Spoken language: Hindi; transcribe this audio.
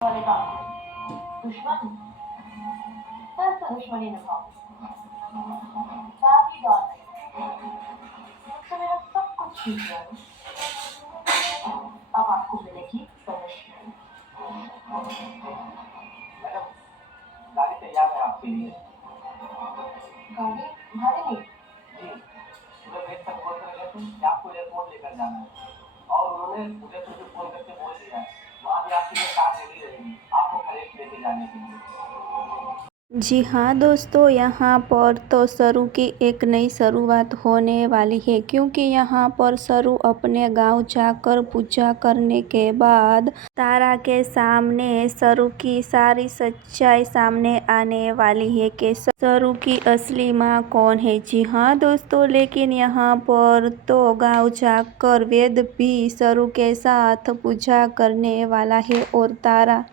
वाले काम दुश्मन सर से दुश्मनी निभाओ साथ ही दौड़ मुझसे मेरा सब कुछ छीन गया अब आपको मिलेगी पनिशमेंट। मैडम गाड़ी तैयार है आपके लिए। गाड़ी भारी नहीं जी, सुबह गेट तक फोन कर गए थे कि आपको एयरपोर्ट लेकर जाना है और उन्होंने मुझे खुद फोन करके बोल दिया है वहाँ भी आपके लिए कार रेडी रहेगी आपको खरीद लेके जाने के लिए। जी हाँ दोस्तों, यहाँ पर तो सरू की एक नई शुरुआत होने वाली है, क्योंकि यहाँ पर सरू अपने गांव जाकर पूजा करने के बाद तारा के सामने सरू की सारी सच्चाई सामने आने वाली है कि सरू की असली माँ कौन है। जी हाँ दोस्तों, लेकिन यहाँ पर तो गांव जाकर वेद भी सरू के साथ पूजा करने वाला है और तारा